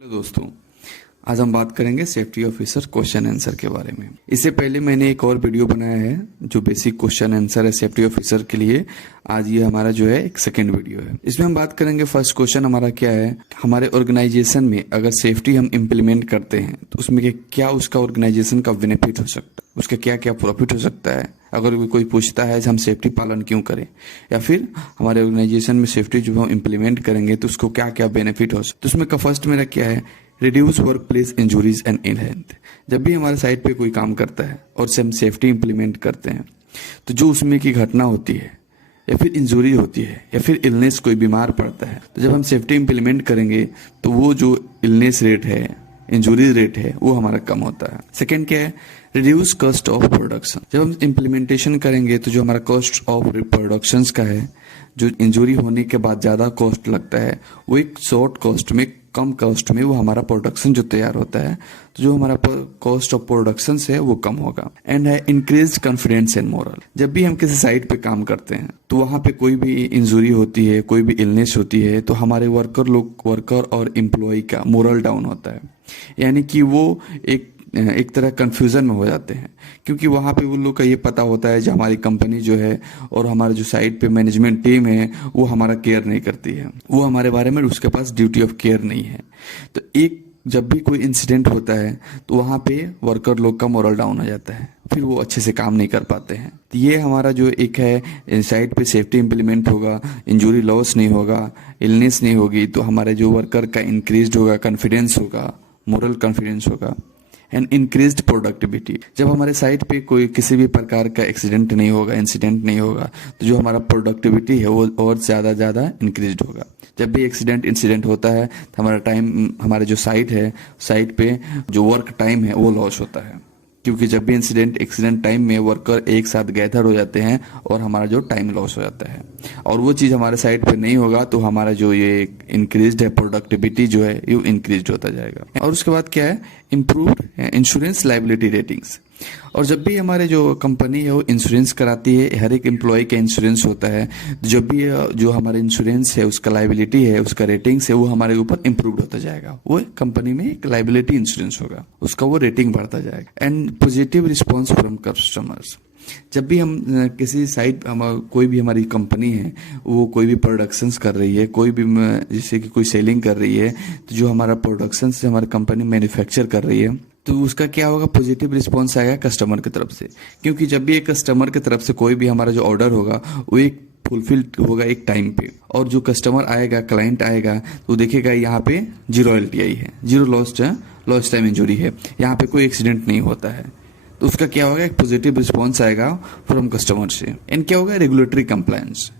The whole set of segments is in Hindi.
हेलो दोस्तों, आज हम बात करेंगे सेफ्टी ऑफिसर क्वेश्चन आंसर के बारे में। इससे पहले मैंने एक और वीडियो बनाया है जो बेसिक क्वेश्चन आंसर है सेफ्टी ऑफिसर के लिए। आज ये हमारा जो है एक सेकंड वीडियो है। इसमें हम बात करेंगे फर्स्ट क्वेश्चन हमारा क्या है, हमारे ऑर्गेनाइजेशन में अगर सेफ्टी हम इम्प्लीमेंट करते हैं तो उसमें क्या उसका ऑर्गेनाइजेशन का बेनिफिट हो सकता है, उसका क्या क्या प्रॉफिट हो सकता है। अगर कोई पूछता है हम सेफ्टी पालन क्यों करें, या फिर हमारे ऑर्गेनाइजेशन में सेफ्टी जो हम इम्प्लीमेंट करेंगे तो उसको क्या क्या बेनिफिट हो सकता है, तो उसमें का फर्स्ट मेरा क्या है, reduce workplace injuries and ill health. जब भी हमारे साइट पे कोई काम करता है और से हम सेफ्टी इंप्लीमेंट करते हैं तो जो उसमें की घटना होती है या फिर इंजुरी होती है या फिर इलनेस कोई बीमार पड़ता है, तो जब हम सेफ्टी इंप्लीमेंट करेंगे तो वो जो इलनेस रेट है, इंजुरी रेट है, वो हमारा कम होता है। सेकेंड क्या है, रिड्यूस कॉस्ट ऑफ प्रोडक्शन। जब हम इम्प्लीमेंटेशन करेंगे तो जो हमारा कॉस्ट ऑफ प्रोडक्शन का है, जो इंजुरी होने के बाद ज़्यादा कॉस्ट लगता है, वो एक शॉर्ट कॉस्ट में, कम कॉस्ट में वो हमारा प्रोडक्शन जो तैयार होता है, तो जो हमारा कॉस्ट ऑफ प्रोडक्शन है वो कम होगा। एंड है इंक्रीज कॉन्फिडेंस एंड मोरल। जब भी हम किसी साइट पे काम करते हैं तो वहाँ पे कोई भी इंजुरी होती है, कोई भी इलनेस होती है, तो हमारे वर्कर और एम्प्लॉय का मोरल डाउन होता है। यानी कि वो एक तरह कंफ्यूजन में हो जाते हैं, क्योंकि वहाँ पे वो लोग का ये पता होता है जो हमारी कंपनी जो है और हमारे जो साइट पे मैनेजमेंट टीम है वो हमारा केयर नहीं करती है, वो हमारे बारे में उसके पास ड्यूटी ऑफ केयर नहीं है। तो जब भी कोई इंसिडेंट होता है तो वहाँ पे वर्कर लोग का मोरल डाउन हो जाता है, फिर वो अच्छे से काम नहीं कर पाते हैं। तो ये हमारा जो एक है, साइट पे सेफ्टी इंप्लीमेंट होगा, इंजुरी लॉस नहीं होगा, इलनेस नहीं होगी, तो हमारे जो वर्कर का इंक्रीज होगा, कॉन्फिडेंस होगा, मोरल कॉन्फिडेंस होगा एंड इंक्रीज्ड प्रोडक्टिविटी। जब हमारे साइट पे कोई किसी भी प्रकार का एक्सीडेंट नहीं होगा, इंसिडेंट नहीं होगा, तो जो हमारा प्रोडक्टिविटी है वो और ज़्यादा इंक्रीज्ड होगा। जब भी इंसिडेंट होता है तो हमारा टाइम, हमारे जो साइट पे जो वर्क टाइम है वो लॉस होता है, क्योंकि जब भी एक्सीडेंट टाइम में वर्कर एक साथ गैदर हो जाते हैं और हमारा जो टाइम लॉस हो जाता है, और वो चीज़ हमारे साइट पे नहीं होगा तो हमारा जो ये इंक्रीज्ड है प्रोडक्टिविटी जो है ये इंक्रीज्ड होता जाएगा। और उसके बाद क्या है, इम्प्रूव्ड इंश्योरेंस लाइबिलिटी रेटिंग्स। और जब भी हमारे जो कंपनी है वो इंश्योरेंस कराती है, हर एक एम्प्लॉय का इंश्योरेंस होता है, जब भी जो हमारा इंश्योरेंस है उसका लाइबिलिटी है, उसका रेटिंग्स है, वो हमारे ऊपर इम्प्रूव होता जाएगा। वो कंपनी में एक लाइबिलिटी इंश्योरेंस होगा, उसका वो रेटिंग बढ़ता जाएगा। And positive response from customers. जब भी हम किसी साइट, कोई भी हमारी कंपनी है वो कोई भी प्रोडक्शंस कर रही है, कोई भी जैसे कि कोई सेलिंग कर रही है, तो जो हमारा प्रोडक्शन से हमारी कंपनी मैन्युफैक्चर कर रही है तो उसका क्या होगा, पॉजिटिव रिस्पॉन्स आएगा कस्टमर की तरफ से। क्योंकि जब भी एक कस्टमर की तरफ से कोई भी हमारा जो ऑर्डर होगा वो एक फुलफिल होगा एक टाइम पे, और जो कस्टमर आएगा, क्लाइंट आएगा, तो देखेगा यहाँ पे जीरो LTI है, जीरो लॉस्ट टाइम इंजुरी है, यहाँ पे कोई एक्सीडेंट नहीं होता है, तो उसका क्या होगा, एक पॉजिटिव रिस्पॉन्स आएगा फ्रॉम कस्टमर से। एंड क्या होगा, रेगुलेटरी कंप्लायंस।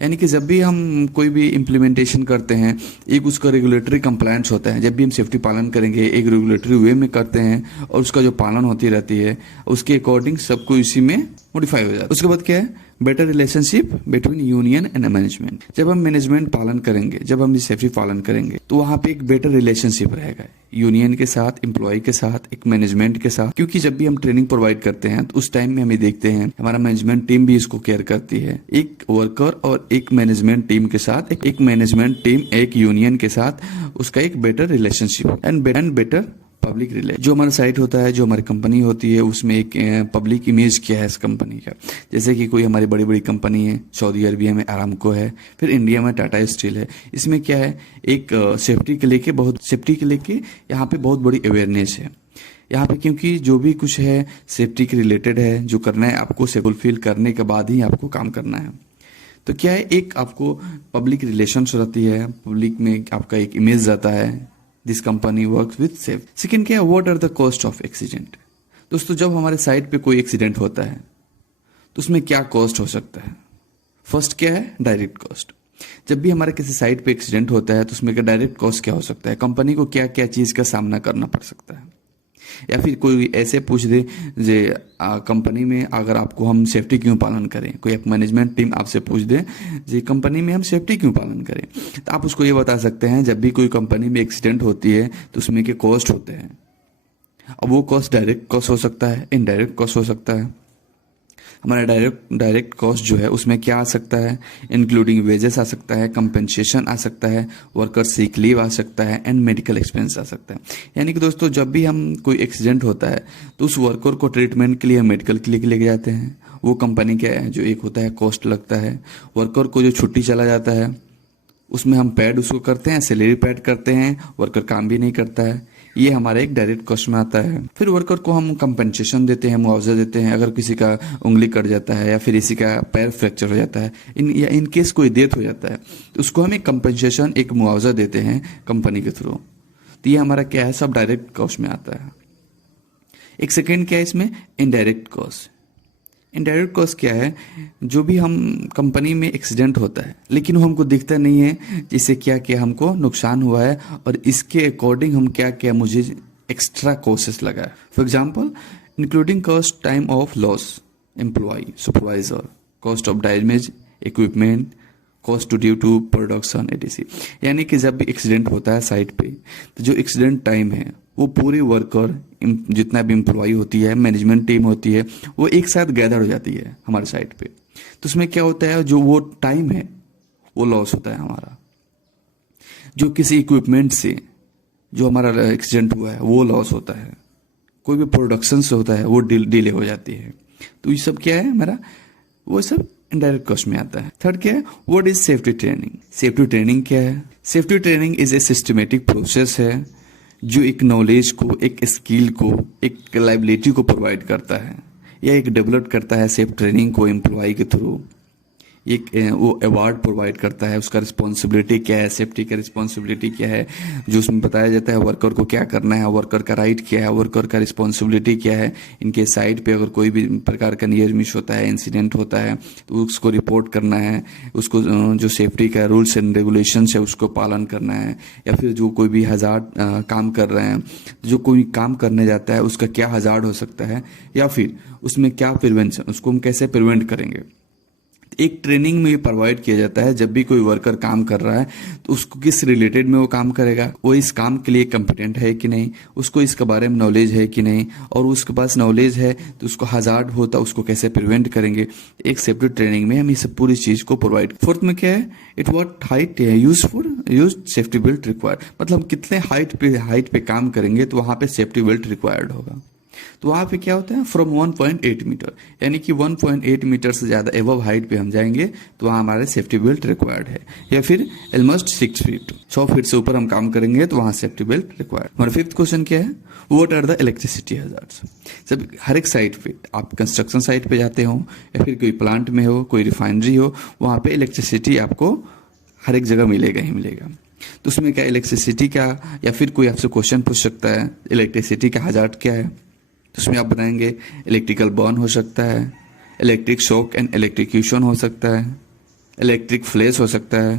यानी कि जब भी हम कोई भी इम्प्लीमेंटेशन करते हैं एक उसका रेगुलेटरी कंप्लायंस होता है। जब भी हम सेफ्टी पालन करेंगे एक रेगुलेटरी वे में करते हैं और उसका जो पालन होती रहती है उसके अकॉर्डिंग सब कुछ इसी में मॉडिफाई हो जाता है। उसके बाद क्या है, better relationship between union and management. जब हम मैनेजमेंट पालन करेंगे, जब हम सेफ्टी पालन करेंगे तो वहाँ पे एक बेटर रिलेशनशिप रहेगा यूनियन के साथ, एम्प्लॉय के साथ, एक मैनेजमेंट के साथ। क्योंकि जब भी हम ट्रेनिंग प्रोवाइड करते हैं तो उस टाइम में हमें देखते हैं हमारा मैनेजमेंट टीम भी इसको केयर करती है। एक वर्कर और एक मैनेजमेंट टीम के साथ, एक मैनेजमेंट टीम एक यूनियन के साथ, उसका एक better relationship and better public relation. जो हमारा साइट होता है, जो हमारी कंपनी होती है, उसमें एक पब्लिक इमेज क्या है इस कंपनी का। जैसे कि कोई हमारी बड़ी बड़ी कंपनी है, सऊदी अरबिया में अरामको है, फिर इंडिया में टाटा स्टील है। इसमें क्या है, एक सेफ्टी के लेके यहाँ पे बहुत बड़ी अवेयरनेस है यहाँ पे, क्योंकि जो भी कुछ है सेफ्टी के रिलेटेड है, जो करना है आपको फुलफिल करने के बाद ही आपको काम करना है। तो क्या है, एक आपको पब्लिक रिलेशंस रहती है, पब्लिक में आपका एक इमेज रहता है, this company works with safe. Second क्या है, what are the cost of accident. दोस्तों जब हमारे साइट पे कोई एक्सीडेंट होता है तो उसमें क्या कॉस्ट हो सकता है। फर्स्ट क्या है, डायरेक्ट कॉस्ट। जब भी हमारे किसी साइट पे एक्सीडेंट होता है तो उसमें का डायरेक्ट कॉस्ट क्या हो सकता है, कंपनी को क्या क्या चीज़ का सामना करना पड़ सकता है। या फिर कोई ऐसे पूछ दे जे कंपनी में अगर आपको हम सेफ्टी क्यों पालन करें, कोई एक मैनेजमेंट टीम आपसे पूछ दे जे कंपनी में हम सेफ्टी क्यों पालन करें, तो आप उसको ये बता सकते हैं जब भी कोई कंपनी में एक्सीडेंट होती है तो उसमें के कॉस्ट होते हैं। अब वो कॉस्ट डायरेक्ट कॉस्ट हो सकता है, इनडायरेक्ट कॉस्ट हो सकता है। हमारा डायरेक्ट कॉस्ट जो है उसमें क्या आ सकता है, इंक्लूडिंग वेजेस आ सकता है, कंपेंसेशन आ सकता है, वर्कर सिक लीव आ सकता है एंड मेडिकल एक्सपेंस आ सकता है। यानी कि दोस्तों जब भी हम कोई एक्सीडेंट होता है तो उस वर्कर को ट्रीटमेंट के लिए मेडिकल क्लिनिक लेके जाते हैं, वो कंपनी का जो एक होता है कॉस्ट लगता है। वर्कर को जो छुट्टी चला जाता है उसमें हम पैड उसको करते हैं, सैलरी पैड करते हैं, वर्कर काम भी नहीं करता है, ये हमारे एक डायरेक्ट कॉस्ट में आता है। फिर वर्कर को हम कंपनसेशन देते हैं, मुआवजा देते हैं, अगर किसी का उंगली कट जाता है या फिर किसी का पैर फ्रैक्चर हो जाता है, इन केस कोई डेथ हो जाता है तो उसको हम एक कंपनसेशन, एक मुआवजा देते हैं कंपनी के थ्रू। तो ये हमारा क्या है, सब डायरेक्ट कॉस्ट में आता है। एक सेकेंड क्या है इसमें, इनडायरेक्ट कॉस्ट। इनडायरेक्ट कॉस्ट क्या है, जो भी हम कंपनी में एक्सीडेंट होता है लेकिन वो हमको दिखता नहीं है, जिससे क्या क्या हमको नुकसान हुआ है और इसके अकॉर्डिंग हम क्या क्या मुझे एक्स्ट्रा कॉस्टेस लगा है। For example including cost time of loss employ supervisor, cost of damage equipment, cost due to production ETC. यानी कि जब भी एक्सीडेंट होता है साइट पे तो जो एक्सीडेंट टाइम है वो पूरी वर्कर, जितना भी एम्प्लॉय होती है, मैनेजमेंट टीम होती है, वो एक साथ गैदर हो जाती है हमारे साइट पे। तो उसमें क्या होता है, जो वो टाइम है वो लॉस होता है हमारा। जो किसी इक्विपमेंट से जो हमारा एक्सीडेंट हुआ है वो लॉस होता है, कोई भी प्रोडक्शन से होता है वो डिले हो जाती है। तो ये सब क्या है हमारा, वो सब इनडायरेक्ट कॉस्ट में आता है। थर्ड क्या है, what is safety training. Safety training क्या है, safety training is a systematic process है जो एक नॉलेज को, एक स्किल को, एक लाइबिलिटी को प्रोवाइड करता है या एक डेवलप करता है सेफ ट्रेनिंग को एम्प्लॉय के थ्रू। एक वो अवार्ड प्रोवाइड करता है, उसका रिस्पॉन्सिबिलिटी क्या है, सेफ्टी का रिस्पॉन्सिबिलिटी क्या है, जो उसमें बताया जाता है वर्कर को क्या करना है, वर्कर का राइट क्या है, वर्कर का रिस्पॉन्सिबिलिटी क्या है। इनके साइड पे अगर कोई भी प्रकार का नियर मिस होता है, इंसिडेंट होता है तो उसको रिपोर्ट करना है, उसको जो सेफ्टी का रूल्स एंड रेगुलेशंस है उसको पालन करना है। या फिर जो कोई भी हजार्ड काम कर रहे हैं, जो कोई काम करने जाता है उसका क्या हजार्ड हो सकता है या फिर उसमें क्या प्रिवेंशन, उसको हम कैसे प्रिवेंट करेंगे। एक ट्रेनिंग में प्रोवाइड किया जाता है जब भी कोई वर्कर काम कर रहा है तो उसको किस रिलेटेड में वो काम करेगा, वो इस काम के लिए कॉम्पिटेंट है कि नहीं, उसको इसके बारे में नॉलेज है कि नहीं, और उसके पास नॉलेज है तो उसको हजार्ड होता उसको कैसे प्रिवेंट करेंगे। एक सेफ्टी ट्रेनिंग में हम इस पूरी चीज को प्रोवाइड। फोर्थ में क्या है, it what height use safety belt required, मतलब कितने हाइट पे काम करेंगे तो वहां पे सेफ्टी बेल्ट रिक्वायर्ड होगा। तो वहां पे क्या होता है, फ्रॉम 1.8 मीटर, यानी कि 1.8 मीटर से ज्यादा एबव हाइट पे हम जाएंगे तो वहां हमारे सेफ्टी बेल्ट रिक्वायर्ड है। या फिर ऑलमोस्ट 6 फीट, 100 फीट से ऊपर हम काम करेंगे तो वहां सेफ्टी बेल्ट रिक्वायर्ड। हमारा फिफ्थ क्वेश्चन क्या है, what are the electricity hazards. जब हर एक साइट पे आप कंस्ट्रक्शन साइट पे जाते हो या फिर कोई प्लांट में हो, कोई रिफाइनरी हो, वहां पे इलेक्ट्रिसिटी आपको हर एक जगह मिलेगा ही मिलेगा। तो उसमें क्या इलेक्ट्रिसिटी का, या फिर कोई आपसे क्वेश्चन पूछ सकता है इलेक्ट्रिसिटी का हजार्ड क्या है, तो उसमें आप बताएंगे इलेक्ट्रिकल बर्न हो सकता है, इलेक्ट्रिक शॉक एंड इलेक्ट्रिक्यूशन हो सकता है, इलेक्ट्रिक फ्लैश हो सकता है,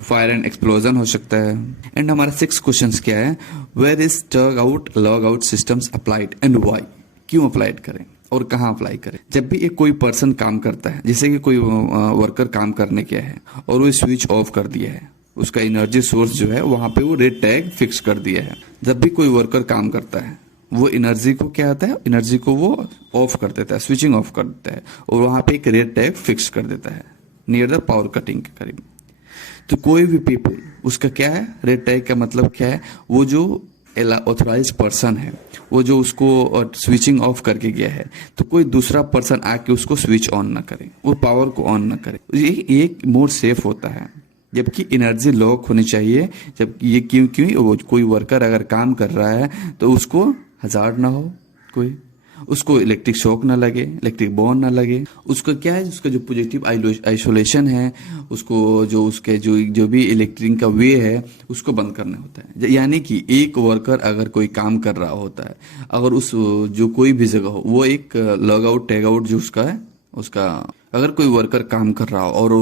फायर एंड एक्सप्लोजन हो सकता है। एंड हमारा 6 क्वेश्चन क्या है, where is tag out lock out systems applied and why, क्यों अप्लाइड करें और कहाँ अप्लाई करें। जब भी एक कोई पर्सन काम करता है, जैसे कि कोई वर्कर काम करने गया है और वो स्विच ऑफ कर दिया है, उसका एनर्जी सोर्स जो है वहां पे वो रेड टैग फिक्स कर दिया है। जब भी कोई वर्कर काम करता है वो एनर्जी को क्या होता है, एनर्जी को वो ऑफ कर देता है, स्विचिंग ऑफ कर देता है और वहां पे एक रेड टैग फिक्स कर देता है नियर द पावर कटिंग के करीब। तो कोई भी पीपल, उसका क्या है, रेड टैग का मतलब क्या है, वो जो ऑथराइज पर्सन है, वो जो उसको स्विचिंग ऑफ करके गया है, तो कोई दूसरा पर्सन आके उसको स्विच ऑन ना करे, वो पावर को ऑन ना करे। ये मोर सेफ होता है, जबकि एनर्जी लॉक होनी चाहिए। जब ये क्यों वो कोई वर्कर अगर काम कर रहा है तो उसको हजार्ड ना हो, कोई उसको इलेक्ट्रिक शॉक ना लगे, इलेक्ट्रिक बर्न ना लगे, उसका क्या है, उसका जो पॉजिटिव आइसोलेशन है, उसको जो उसके जो भी इलेक्ट्रिक का वे है उसको बंद करना होता है। यानी कि एक वर्कर अगर कोई काम कर रहा होता है, अगर उस जो कोई भी जगह हो, वो एक लॉग आउट टैग आउट जो उसका है, उसका अगर कोई वर्कर काम कर रहा हो और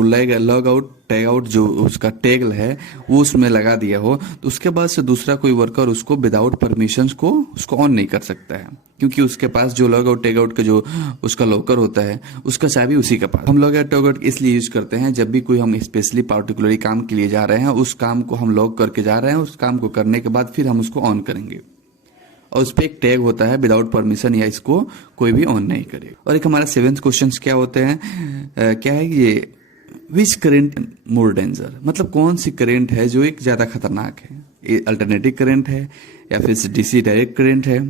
लॉग आउट टैग आउट जो उसका टैग है वो उसमें लगा दिया हो, तो उसके बाद से दूसरा कोई वर्कर उसको विदाउट परमिशन को उसको ऑन नहीं कर सकता है, क्योंकि उसके पास जो लॉग आउट टैग आउट का जो उसका लॉकर होता है उसका चाबी उसी के पास। हम लॉग आउट टैग आउट इसलिए यूज करते हैं जब भी कोई हम स्पेशली पार्टिकुलरली काम के लिए जा रहे हैं, उस काम को हम लॉग करके जा रहे हैं, उस काम को करने के बाद फिर हम उसको ऑन करेंगे। और उस पर एक टैग होता है विदाउट परमिशन, या इसको कोई भी ऑन नहीं करेगा। और एक हमारा 7th क्वेश्चन क्या होते हैं, क्या है ये, विच करेंट मोर डेंजर, मतलब कौन सी करेंट है जो एक ज़्यादा खतरनाक है, ये अल्टरनेटिव करंट है या फिर डीसी डायरेक्ट करंट है।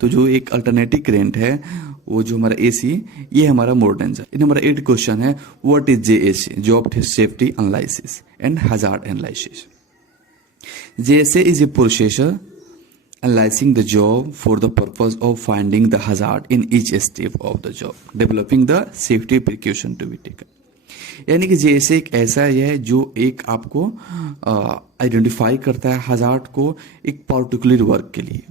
तो जो एक अल्टरनेटिव करंट है वो जो हमारा एसी, ये हमारा मोर डेंजर। इन हमारा 8 क्वेश्चन है, what is JSA, job safety analysis and hazard analysis. JSA is a processor analyzing the job for the purpose of finding the hazard in each step of the job, developing the safety precaution to be taken। यानी कि जैसे एक ऐसा है जो एक आपको आइडेंटिफाई करता है हजार्ड को एक पार्टिकुलर वर्क के लिए।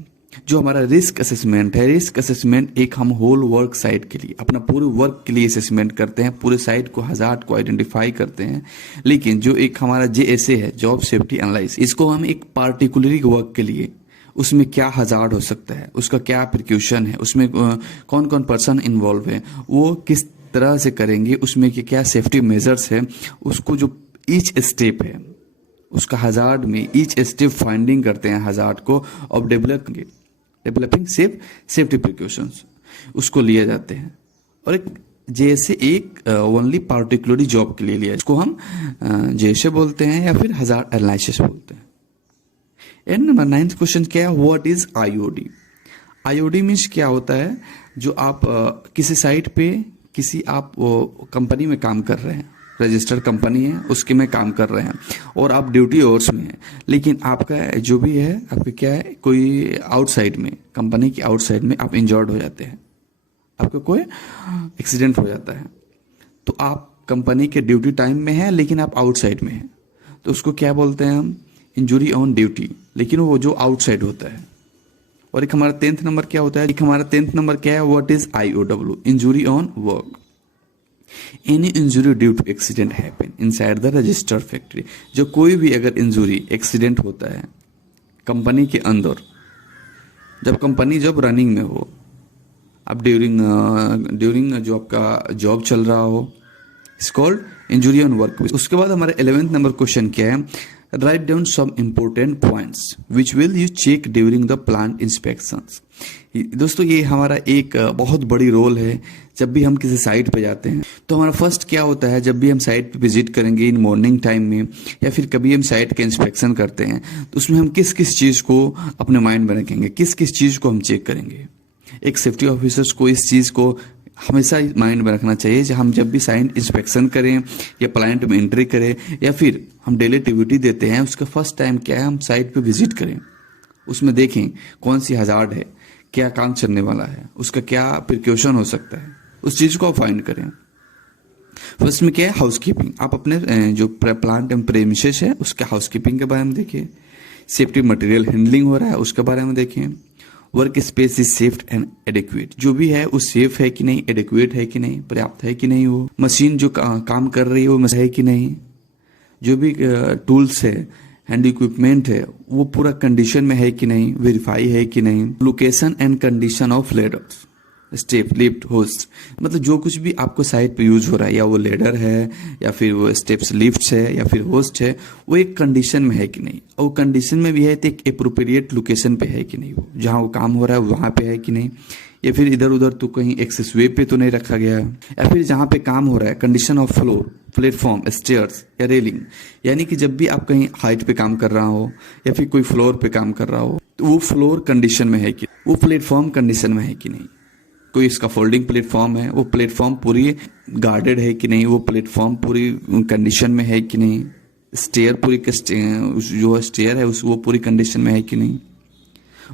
जो हमारा रिस्क असेसमेंट है, रिस्क असेसमेंट एक हम होल वर्क साइट के लिए, अपना पूरे वर्क के लिए असेसमेंट करते हैं, पूरे साइट को हजार्ड को आइडेंटिफाई करते हैं। लेकिन जो एक हमारा जेएसए है, जॉब सेफ्टी एनालिसिस, इसको हम एक पार्टिकुलर वर्क के लिए उसमें क्या हजार्ड हो सकता है, उसका क्या प्रिकॉशन है, उसमें कौन कौन पर्सन इन्वॉल्व है, वो किस तरह से करेंगे, उसमें कि क्या सेफ्टी मेजर्स है, उसको जो ईच स्टेप है उसका हजार्ड में ईच स्टेप फाइंडिंग करते हैं हजार्ड को, और डेवलपिंग सेफ्टी प्रिकॉशंस उसको लिए जाते हैं। और एक जैसे एक ओनली पार्टिकुलर जॉब के लिए लिया, इसको हम जैसे बोलते हैं या फिर हजार्ड एनालिसिस बोलते हैं। एंड नंबर 9th क्वेश्चन क्या है, what is IOD. IOD means क्या होता है, जो आप किसी साइट पे किसी आप कंपनी में काम कर रहे हैं, रजिस्टर्ड कंपनी है उसके में काम कर रहे हैं और आप ड्यूटी आवर्स में हैं, लेकिन आपका जो भी है आपका क्या है, कोई आउटसाइड में, कंपनी की आउटसाइड में आप इंजर्ड हो जाते हैं, आपका कोई एक्सीडेंट हो जाता है, तो आप कंपनी के ड्यूटी टाइम में है लेकिन आप आउटसाइड में हैं, तो उसको क्या बोलते हैं हम, इंजुरी ऑन ड्यूटी, लेकिन वो जो आउटसाइड होता है। और एक हमारा 10th नंबर क्या होता है, एक हमारा 10th नंबर क्या है, what is IOW, injury on work. Any injury due to accident happen inside the registered factory, जो कोई भी अगर इंजुरी एक्सीडेंट होता है कंपनी के अंदर, जब कंपनी जब रनिंग में हो, अब ड्यूरिंग जो आपका जॉब चल रहा हो, it's called injury on work. उसके बाद हमारा 11th नंबर क्वेश्चन क्या है, write down some important points which will you check during the plant inspections. दोस्तों ये हमारा एक बहुत बड़ी रोल है, जब भी हम किसी साइट पे जाते हैं तो हमारा फर्स्ट क्या होता है, जब भी हम साइट पे विजिट करेंगे इन मॉर्निंग टाइम में या फिर कभी हम साइट के इंस्पेक्शन करते हैं, तो उसमें हम किस किस चीज़ को अपने माइंड में रखेंगे, किस किस चीज़ को हम चेक करेंगे। एक सेफ्टी ऑफिसर्स को इस चीज़ को हमेशा माइंड में रखना चाहिए, जब हम जब भी साइट इंस्पेक्शन करें या प्लांट में एंट्री करें या फिर हम डेली एक्टिविटी देते हैं, उसका फर्स्ट टाइम क्या है, हम साइट पे विजिट करें, उसमें देखें कौन सी हजार्ड है, क्या काम चलने वाला है, उसका क्या प्रिकॉशन हो सकता है, उस चीज़ को फाइंड करें। फर्स्ट में क्या है, हाउसकीपिंग, आप अपने जो प्लांट एंड प्रेमिसेस है उसके हाउसकीपिंग के बारे में देखिए। सेफ्टी मटेरियल हैंडलिंग हो रहा है उसके बारे में देखिए। Work space is safe and adequate, जो भी है वो सेफ है कि नहीं, एडिक्वेट है कि नहीं, पर्याप्त है कि नहीं, वो मशीन जो काम कर रही है वो है कि नहीं, जो भी टूल्स है, हैंड इक्विपमेंट है, वो पूरा कंडीशन में है कि नहीं, वेरीफाई है कि नहीं। Location and condition of ladders, step, lift, host, मतलब जो कुछ भी आपको साइट पे यूज हो रहा है, या वो लेडर है या फिर वो स्टेप्स, लिफ्ट है या फिर होस्ट है, वो एक कंडीशन में है कि नहीं, और वो कंडीशन में भी है तो एक अप्रोप्रिएट लोकेशन पे है कि नहीं, वो जहाँ वो काम हो रहा है वहाँ पे है कि नहीं, या फिर इधर उधर तो कहीं एक्सेस वे पे तो नहीं रखा गया है, या फिर जहाँ पे काम हो रहा है condition of floor, platform, stairs या रेलिंग, यानी कि जब भी आप कहीं हाइट पे काम कर रहा हो या फिर कोई फ्लोर पे काम कर रहा हो, तो वो फ्लोर कंडीशन में है कि, वो प्लेटफॉर्म कंडीशन में है कि नहीं, कोई इसका फोल्डिंग प्लेटफॉर्म है, वो प्लेटफॉर्म पूरी गार्डेड है कि नहीं, वो प्लेटफॉर्म पूरी कंडीशन में है कि नहीं, स्टेयर पूरी जो स्टेयर है वो पूरी कंडीशन में है कि नहीं।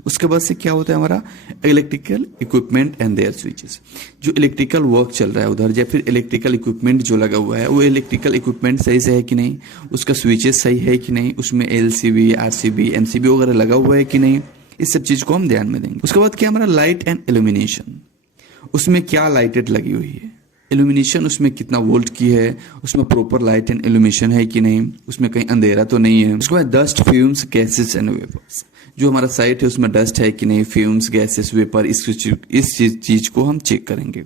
उसके बाद से क्या होता है हमारा electrical equipment and their switches, जो इलेक्ट्रिकल वर्क चल रहा है उधर, या फिर इलेक्ट्रिकल इक्विपमेंट जो लगा हुआ है वो इलेक्ट्रिकल इक्विपमेंट सही से है कि नहीं, उसका स्विचेस सही है कि नहीं, उसमें LCB, RCB, MCB वगैरह लगा हुआ है कि नहीं, इस सब चीज को हम ध्यान में देंगे। उसके बाद क्या हमारा लाइट एंड इल्यूमिनेशन, उसमें क्या लाइटेड लगी हुई है, इल्यूमिनेशन उसमें कितना वोल्ट की है, उसमें प्रॉपर लाइट एंड इल्यूमिनेशन है कि नहीं, उसमें कहीं अंधेरा तो नहीं है। उसके बाद dust, fumes, gases and vapours, जो हमारा साइट है उसमें डस्ट है कि नहीं, फ्यूम्स, गैसेस, वेपर, इस चीज को हम चेक करेंगे।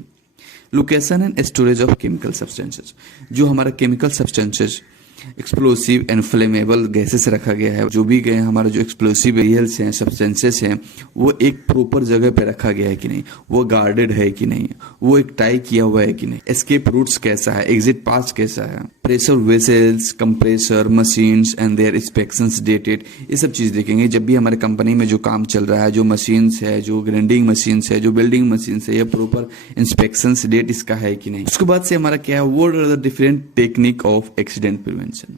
Location and storage of chemical substances, जो हमारा chemical substances explosive and flammable gases रखा गया है। जो भी गए हमारा जो एक्सप्लोसिव मटेरियल्स हैं, सब्सटेंसेस हैं, वो एक प्रॉपर जगह पे रखा गया है कि नहीं, वो गार्डेड है कि नहीं, वो एक टाई किया हुआ है कि नहीं, एस्केप रूट्स कैसा है, एग्जिट पाथ कैसा है, pressure vessels, compressor, machines and their inspections dated, ये सब चीज देखेंगे। जब भी हमारे कंपनी में जो काम चल रहा है, जो मशीन्स है, जो ग्राइंडिंग मशीन्स है, जो बिल्डिंग मशीन्स है, ये प्रॉपर इंस्पेक्शंस डेट इसका है कि नहीं। उसके बाद से हमारा क्या है, what are the different technique of accident prevention,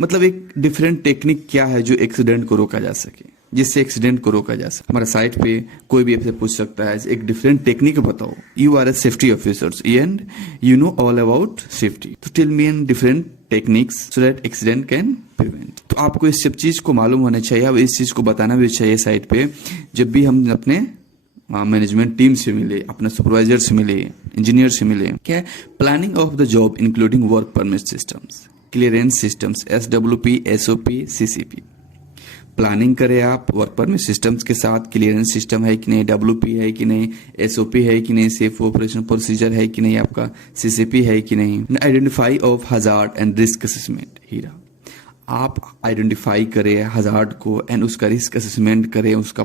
मतलब एक डिफरेंट टेक्निक क्या है जो एक्सीडेंट को रोका जा सके, जिससे एक्सीडेंट को रोका जा सके। हमारे साइट पे कोई भी आपसे पूछ सकता है एक डिफरेंट टेक्निक बताओ, you are a safety officers and you know all about safety, तो tell me an different techniques so that accident can prevent. तो आपको इस सब चीज को मालूम होना चाहिए, अब इस चीज को बताना भी चाहिए साइट पे। जब भी हम अपने मैनेजमेंट टीम से मिले, अपने सुपरवाइजर से मिले, इंजीनियर से मिले, क्या planning of the job including work permit systems, clearance systems, SWP, SOP, CCP। Planning करें आप वर्क परमिट सिस्टम्स के साथ, क्लियरेंस सिस्टम है कि नहीं, WP है कि नहीं, SOP है कि नहीं, सेफ ऑपरेशन प्रोसीजर है कि नहीं, आपका CCP है कि नहीं। Identify of hazard and risk assessment, हीरा आप आइडेंटिफाई करें हजार्ड को एंड उसका रिस्क असेसमेंट करें, उसका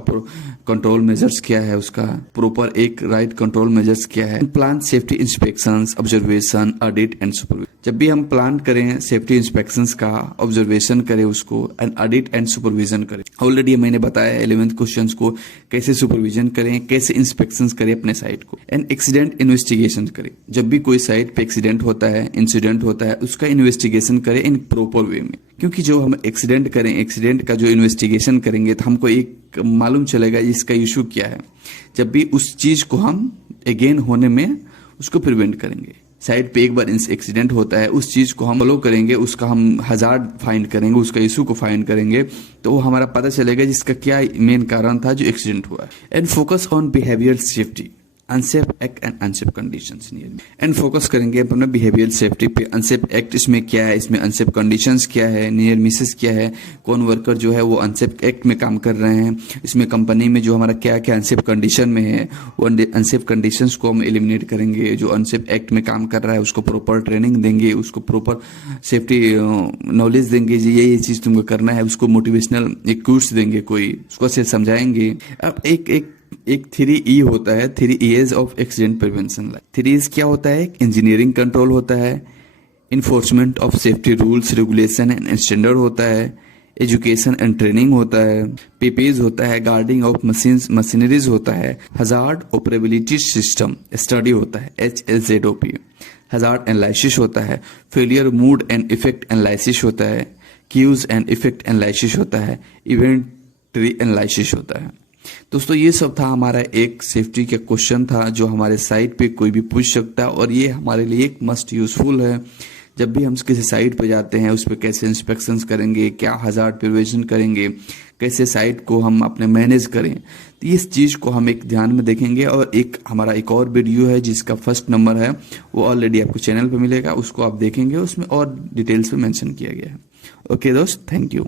कंट्रोल मेजर्स क्या है, उसका प्रॉपर एक राइट कंट्रोल मेजर्स क्या है। Plan safety inspections, observation, audit and supervision. जब भी हम प्लान करें सेफ्टी इंस्पेक्शंस का, ऑब्जर्वेशन करें उसको, एंड ऑडिट एंड सुपरविजन करें। ऑलरेडी मैंने बताया 11th क्वेश्चन को कैसे सुपरविजन करें, कैसे इंस्पेक्शंस करें अपने साइट को, एंड एक्सीडेंट इन्वेस्टिगेशन करें। जब भी कोई साइट पे एक्सीडेंट होता है, इंसिडेंट होता है, उसका इन्वेस्टिगेशन करें इन प्रॉपर वे में, क्योंकि जो हम एक्सीडेंट करें, एक्सीडेंट का जो इन्वेस्टिगेशन करेंगे तो हमको एक मालूम चलेगा इसका इशू क्या है। जब भी उस चीज को हम अगेन होने में उसको प्रिवेंट करेंगे। साइड पे एक बार एक्सीडेंट होता है, उस चीज को हम फॉलो करेंगे, उसका हम हजार्ड फाइंड करेंगे, उसका इशू को फाइंड करेंगे, तो वो हमारा पता चलेगा जिसका क्या मेन कारण था जो एक्सीडेंट हुआ। And focus on behaviour safety, unsafe act and unsafe conditions and focus करेंगे अपना बिहेवियर सेफ्टी पे। अनसेफ एक्ट इसमें क्या है, इसमें अनसेफ कंडीशंस क्या है, नियर मिसेस क्या है, कौन वर्कर जो है वो अनसेफ एक्ट में काम कर रहे हैं, इसमें कंपनी में जो हमारा क्या क्या अनसेफ कंडीशन में है, वो अनसेफ कंडीशंस को हम एलिमिनेट करेंगे। जो अनसेफ एक्ट में काम कर रहा है उसको प्रॉपर ट्रेनिंग देंगे, उसको प्रॉपर सेफ्टी नॉलेज देंगे, जी ये चीज तुमको करना है, उसको मोटिवेशनल एक कोर्स देंगे, कोई उसको अच्छे समझाएंगे। अब एक 3E होता है, 3 E's of accident prevention. 3 E's क्या होता है, इंजीनियरिंग कंट्रोल होता है, enforcement of safety rules regulation and standard होता है, एजुकेशन एंड ट्रेनिंग होता है, PPEs होता है, गार्डिंग ऑफ मशीनरीज होता है, हजार्ड ऑपरेबिलिटी सिस्टम स्टडी होता है, HLZOP, हजार्ड एनालिसिस होता है, failure mood and effect analysis होता है, क्यूज एंड इफेक्ट एनालिसिस होता है, इवेंट ट्री एनालिसिस होता है। दोस्तों ये सब था हमारा एक सेफ्टी का क्वेश्चन था जो हमारे साइट पे कोई भी पूछ सकता है, और ये हमारे लिए एक मस्ट यूजफुल है। जब भी हम किसी साइट पे जाते हैं उस पर कैसे इंस्पेक्शंस करेंगे, क्या हजार्ड प्रिवेंशन करेंगे, कैसे साइट को हम अपने मैनेज करें, तो इस चीज को हम एक ध्यान में देखेंगे। और एक हमारा एक और वीडियो है जिसका फर्स्ट नंबर है, वो ऑलरेडी आपको चैनल पे मिलेगा, उसको आप देखेंगे, उसमें और डिटेल्स में मेंशन किया गया है। ओके दोस्त, थैंक यू।